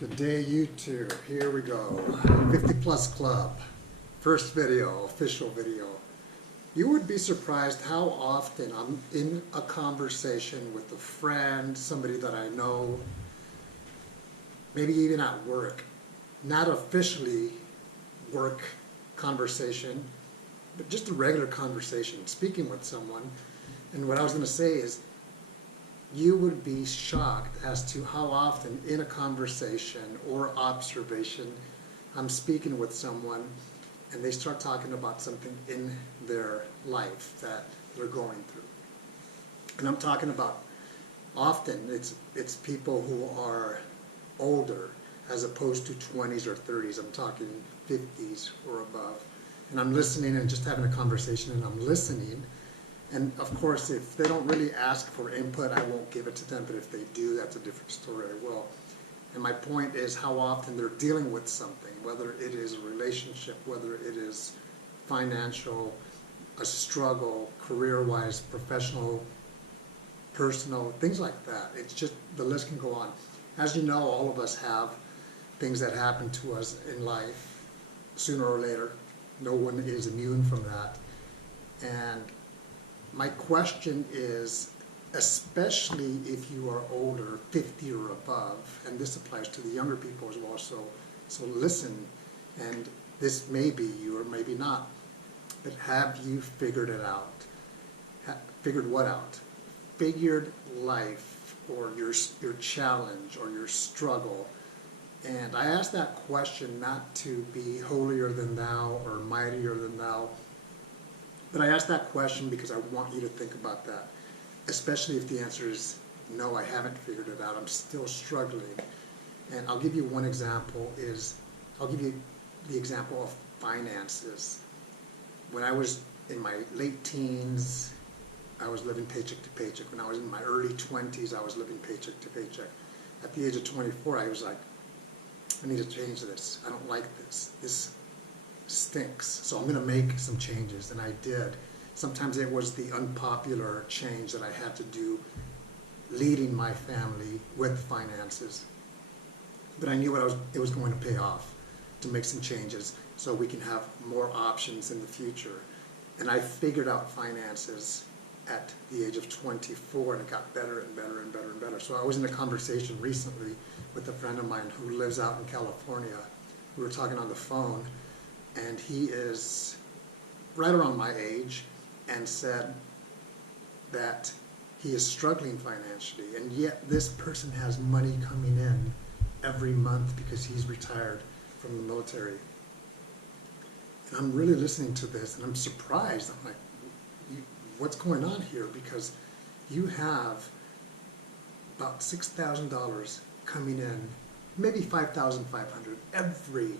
Good day, YouTube. Here we go. 50 Plus Club. First video, official video. You would be surprised how often I'm in a conversation with a friend, somebody that I know, maybe even at work. Not officially work conversation, but just a regular conversation, speaking with someone. And what I was going to say is, you would be shocked as to how often in a conversation or observation I'm speaking with someone and they start talking about something in their life that they're going through. And I'm talking about often it's people who are older as opposed to 20s or 30s. I'm talking 50s or above. And I'm listening and just having a conversation and I'm listening. And of course, if they don't really ask for input, I won't give it to them, but if they do, that's a different story, I will. And my point is how often they're dealing with something, whether it is a relationship, whether it is financial, a struggle, career-wise, professional, personal, things like that. It's just, the list can go on. As you know, all of us have things that happen to us in life, sooner or later. No one is immune from that. And my question is, especially if you are older, 50 or above, and this applies to the younger people as well, so listen, and this may be you or maybe not, but have you figured it out? Figured what out? Figured life, or your challenge, or your struggle. And I ask that question not to be holier than thou or mightier than thou, but I ask that question because I want you to think about that, especially if the answer is no, I haven't figured it out, I'm still struggling. And I'll give you one example I'll give you the example of finances. When I was in my late teens, I was living paycheck to paycheck. When I was in my early 20s, I was living paycheck to paycheck. At the age of 24, I was like, I need to change this. I don't like this. This stinks, so I'm going to make some changes, and I did. Sometimes it was the unpopular change that I had to do, leading my family with finances. But I knew it was going to pay off to make some changes so we can have more options in the future. And I figured out finances at the age of 24, and it got better and better and better and better. So I was in a conversation recently with a friend of mine who lives out in California. We were talking on the phone, and he is right around my age, and said that he is struggling financially, and yet this person has money coming in every month because he's retired from the military. And I'm really listening to this, and I'm surprised. I'm like, what's going on here? Because you have about $6,000 coming in, maybe $5,500 every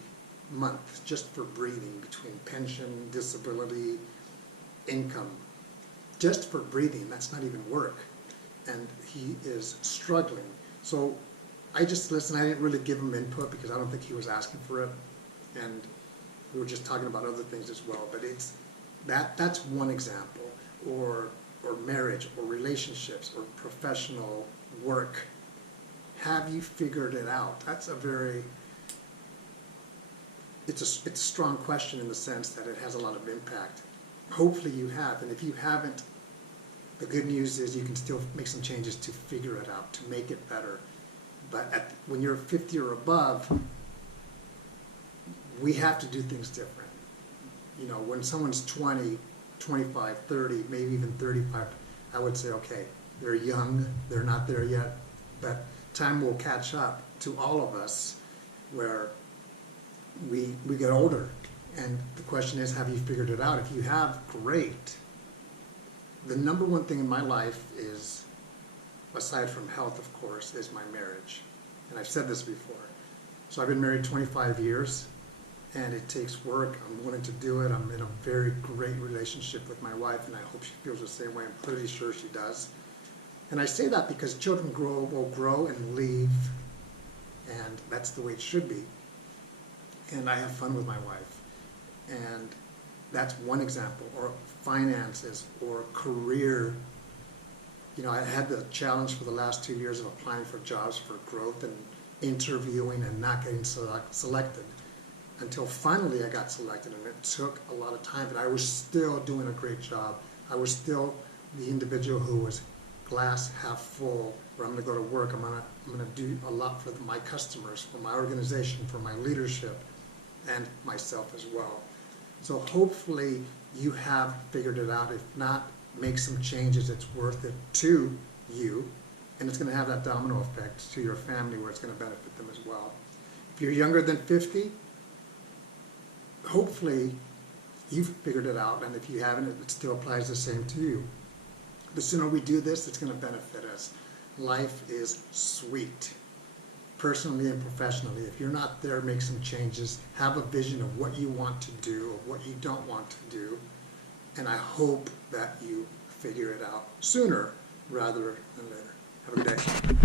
month just for breathing, between pension, disability, income, just for breathing. That's not even work, and he is struggling. So I just listened. I didn't really give him input because I don't think he was asking for it, and we were just talking about other things as well. But it's that's one example, or marriage, or relationships, or professional work. Have you figured it out? That's a very it's a strong question in the sense that it has a lot of impact. Hopefully you have, and if you haven't, the good news is you can still make some changes to figure it out, to make it better. But when you're 50 or above, we have to do things different. You know, when someone's 20, 25, 30, maybe even 35, I would say, okay, they're young, they're not there yet, but time will catch up to all of us where we get older. And the question is, have you figured it out? If you have, great. The number one thing in my life is, aside from health, of course, is my marriage. And I've said this before. So I've been married 25 years, and it takes work. I'm willing to do it. I'm in a very great relationship with my wife, and I hope she feels the same way. I'm pretty sure she does. And I say that because children will grow and leave, and that's the way it should be. And I have fun with my wife. And that's one example. Or finances, or career. You know, I had the challenge for the last 2 years of applying for jobs for growth, and interviewing and not getting selected until finally I got selected, and it took a lot of time, but I was still doing a great job. I was still the individual who was glass half full, where I'm going to go to work, I'm going to do a lot for my customers, for my organization, for my leadership, and myself as well. So hopefully you have figured it out. If not, make some changes. It's worth it to you, and it's going to have that domino effect to your family where it's going to benefit them as well. If you're younger than 50, hopefully you've figured it out, and if you haven't, it still applies the same to you. The sooner we do this, it's going to benefit us. Life is sweet, personally and professionally. If you're not there, make some changes. Have a vision of what you want to do, of what you don't want to do, and I hope that you figure it out sooner rather than later. Have a good day.